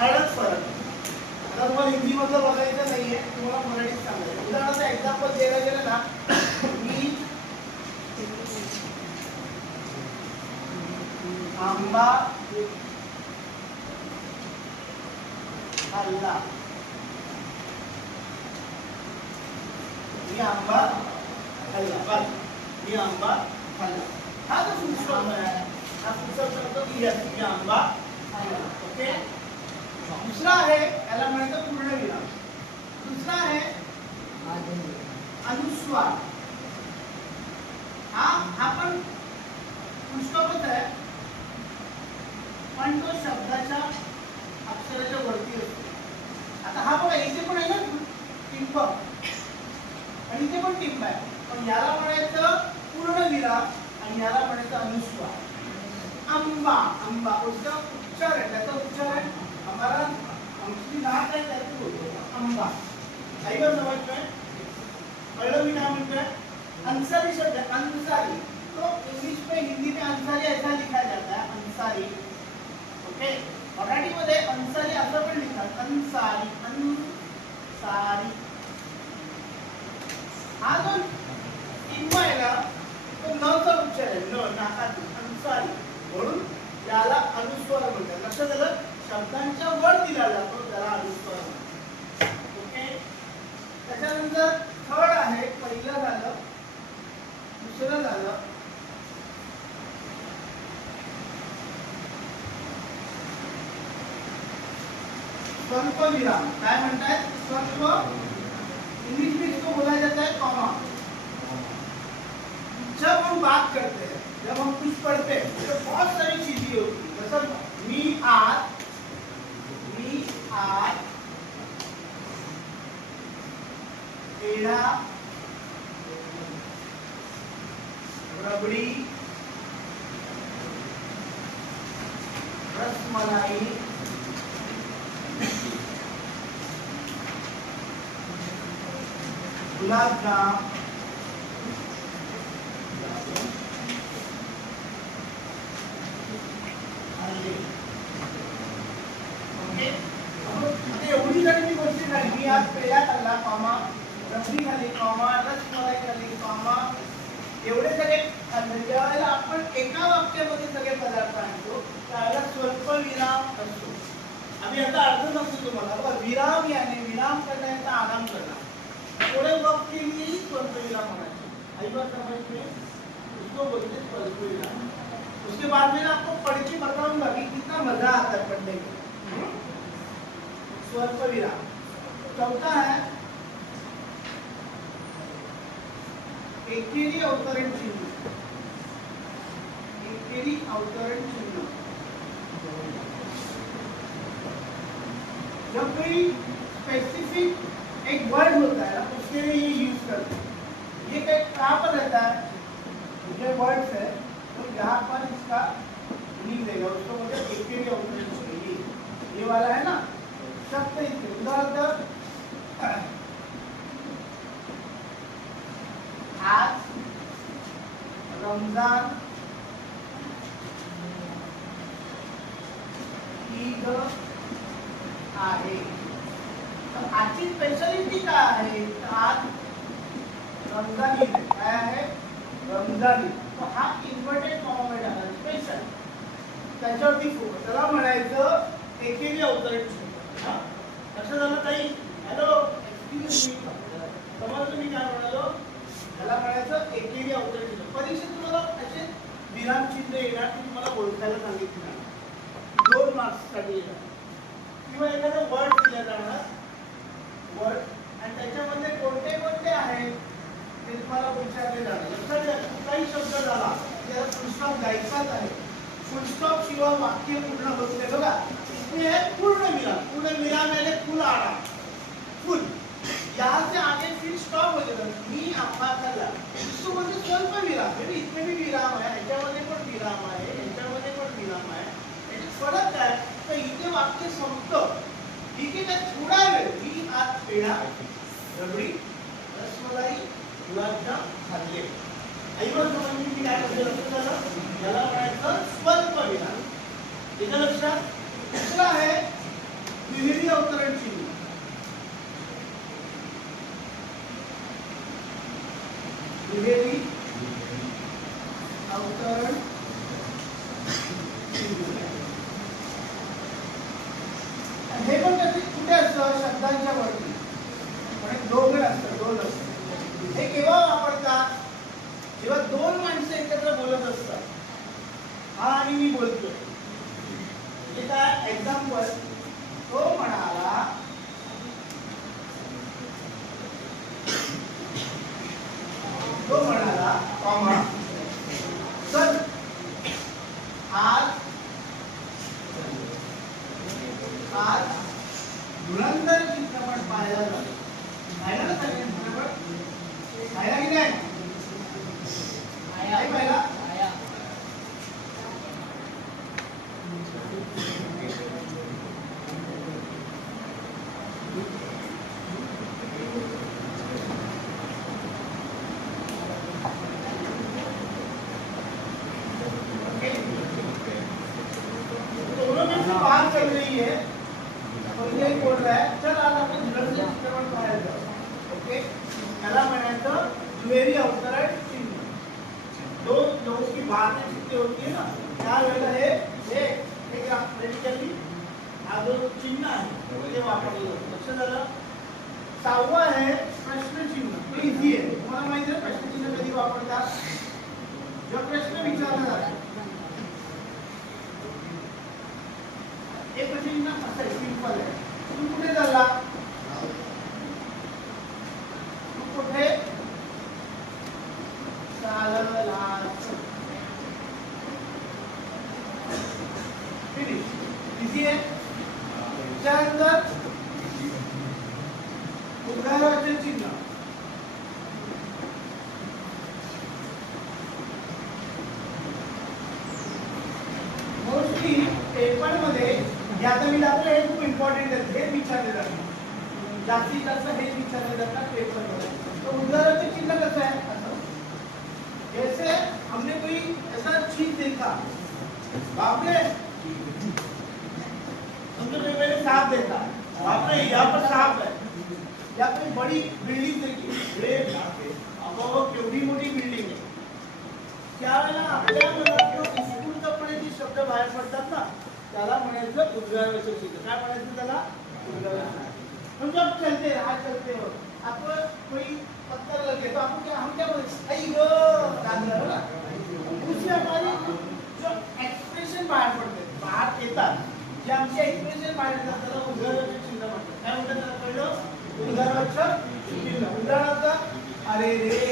हाच फरक. आता तुम्हाला हिंदी मधलं बघायचं नाहीये, तुम्हाला मराठीत सांगायचं. उदाहरणार्थ एक्झाम्पल द्यायला गेलं ना, मी आंबा खाल्ला. मी आंबा खाल्ला. बस, मी आंबा खाल्ला. हा जो फुलस्टॉप आहे, हा फुलस्टॉप शब्द मी आंबा खाल्ला. ओके. दुसरा आहे, याला म्हणतात पूर्णविराम. दुसरा आहे अनुस्वार. हा पण फुलस्टॉपच आहे, पण तो शब्दाच्या अक्षराच्या वरती असतो. आता हा बघा, इथे पण आहे ना टिंब, आणि इथे पण टिंब आहे, पण याला म्हणायचं पूर्णविराम आणि याला म्हणायचं अनुस्वार. आंबा, आंबा उसका उच्चार है, त्याचा उच्चार है हमारा हमसे नाक है, त्याचं बोलतो आंबा. आई बात समझ में? कळलं मी काय म्हणतोय? अंसारी शब्द है, अंसारी. तो इंग्लिश में, हिंदी में अंसारी ऐसा लिखा जाता है, अंसारी. ओके. मराठी मध्ये अंसारी असं पण लिहितात, अंसारी, अंसारी. हा जो टिंब आहे ना, तो न चा उच्चार आहे, न, नाकातून, अंसारी. म्हणून त्याला अनुस्वार म्हणतात. लक्षात आलं? शब्दांच्या वर दिला जातो त्याला अनुस्वार म्हणतात. ओके. त्याच्यानंतर थर्ड आहे, पहिलं झालं, दुसरं झालं, स्वल्पविराम. काय म्हणताय? स्वल्प. इंग्लिश में इसको बोला जाता है कॉमा. जब हम बात करते हैं, जब हम कुछ पढ़ते हैं, तो बहुत सारी चीजें होती है. जैसे मी आज पेड़ा, रबड़ी, रसमलाई, गुलाब जाम, एवढी जरी मी गोष्टी झाली, मी आज पेढा खाल्ला कॉमा, रबडी खाल्ली कॉमा, रसमलाई खाल्ली कॉमा, एवढे सगळे खाल्ले. ज्यावेळेला आपण एका वाक्यामध्ये सगळे पदार्थ आणतो त्यावेळेला स्वल्पविराम असतो. आम्ही आता अर्थ नसतो तुम्हाला, विराम याने विराम करण्याचा आराम करणार. थोड़े वक्त के लिए ही स्वल्पविराम होना चाहिए. आई बात समझ में? उसको बोलते हैं स्वल्पविराम. उसके बाद में आपको पढ़ के बताऊंगा कि कितना मजा आता है पढ़ने में. स्वल्पविराम. चौथा है एकेरी अवतरण चिन्ह. एकेरी अवतरण चिन्ह. जब कोई स्पेसिफिक एक वर्ड होता है ना, उसके लिए ये यूज करते हैं. ये कहाँ पर रहता है? ये वर्ड्स है, तो यहाँ पर इसका मीनिंग देगा. उसको बोलते हैं एकेरी अवतरण चिन्ह. ये वाला है ना शब्द. उदाहरण आज रमजान, ईद आहे. तर आजची स्पेशालिटी काय आहे? आज रमजान ईद काय आहे? रमजान ईद. तो हा इन्व्हर्टेड फॉर्ममध्ये आला स्पेशल, त्याच्यावरती फोकस. त्याला म्हणायचं एकेरी अवतरण चिन्ह. लक्षात आलं काही? हॅलो, एक्सक्यूज मी, समजलं मी काय म्हणालो? त्याला म्हणायचं एकेरी अवतरण चिन्ह. परीक्षेत तुम्हाला असे विराम चिन्ह येणार, की तुम्हाला ओळखायला सांगितलं 2 मार्क्ससाठी येणार, किंवा एखादा वर्ड दिला जाणार वर्ड, आणि त्याच्यामध्ये कोणते कोणते आहेत ते तुम्हाला विचारले जाणार. लक्षात घ्या, काही शब्द झाला त्याला फुलस्टॉप द्यायचाच आहे. फुलस्टॉप शिवाय वाक्य पूर्ण होत नाही. बघा, इथे है पूर्णविराम. पूर्णविराम यानी फुल आड़ा, फुल. यहाँ से आगे फिर स्टॉप हो जाएगा. मी आंबा खाल्ला, इसको बोलते स्वल्पविराम. इथे भी विराम आहे, याच्यामध्ये पण विराम आहे, याच्यामध्ये पण विराम आहे. याच्यात फरक काय? तर इथे वाक्य संपतं, इथे काय थोडा वेळ. मी आज पेढा, रबडी, रसमलाई, गुलाबजाम खाल्ले. ऐवज समजून मी काय करतो? लक्षात आलं? याला म्हणायचं स्वल्पविराम. इथं लक्षात. दुसरा आहे दुहेरी अवतरण चिन्ह. दुहेरी अवतरण हे पण कधी कुठे असतं शब्दांच्या वरती म्हणजे दोघं असतं दोन असतं. हे केव्हा वापरतात जेव्हा दोन माणसं एकत्र बोलत असतात हा आणि मी बोलतोय म्हणजे काय एक्झाम्पल तो म्हणाला कॉमा सर आज धुरंधर चित्रपट पाहायला झाला. पाहिला ना सगळे चित्रपट पाहिला की नाही पाहिला बात चल रही है और ये बोल रहा है चल आज आपण धुरंधर चित्रपट पाहायला जाऊ. ओके याला म्हणायचं दुहेरी अवतरण चिन्ह. दोन लोगों की बातें जितनी होती है ना त्यावेळेला हे प्रॅक्टिकली हा जो चिन्ह आहे ते वापरलं जातं. लक्षात झालं. सहावा आहे प्रश्नचिन्ह. इझी आहे तुम्हाला माहिती आहे प्रश्नचिन्ह कधी वापरतात जेव्हा प्रश्न विचारला जातो. एक प्रश्न असं सिंपल आहे तू कुठे चालला तू कुठे चालला फिनिश. इझी आहे. त्यानंतर उद्गाराचे चिन्ह. मोस्टली पेपर मध्ये आता मी दाखवलं हे खूप इम्पॉर्टंट आहे. हेच विचारले जातात जास्तीत जास्त हेच विचारले जातात पेपर मध्ये. तो उदाहरणाचे चिन्ह कसं आहे असं जैसे हमने कोई ऐसा चीज देखा बापरे हमने कोई पहले सांप देखा बापरे यहाँ पर सांप है या कोई बड़ी बिल्डिंग देखी अब केवढी मोठी बिल्डिंग आहे त्यावेळेला आपल्या मनात स्फूर्तपणे जे शब्द बाहेर पडतात ना त्याला म्हणायचं उद्गाराचं चिन्ह. काय म्हणायचं त्याला उद्गाराचं. हम जब चलते रहा चलते हो आपको कोई पत्थर लगे तो आपको क्या हम क्या बोलते आई गो डांगर ना उससे हमारी जो एक्सप्रेशन बाहेर पडते बाहेर येतात जे आमचे एक्सप्रेशन बाहेर येतात त्याला उद्गाराचं चिन्ह म्हणतात. काय म्हणतात त्याला पहिलं उद्गाराचं चिन्ह. उदाहरणार्थ अरे रे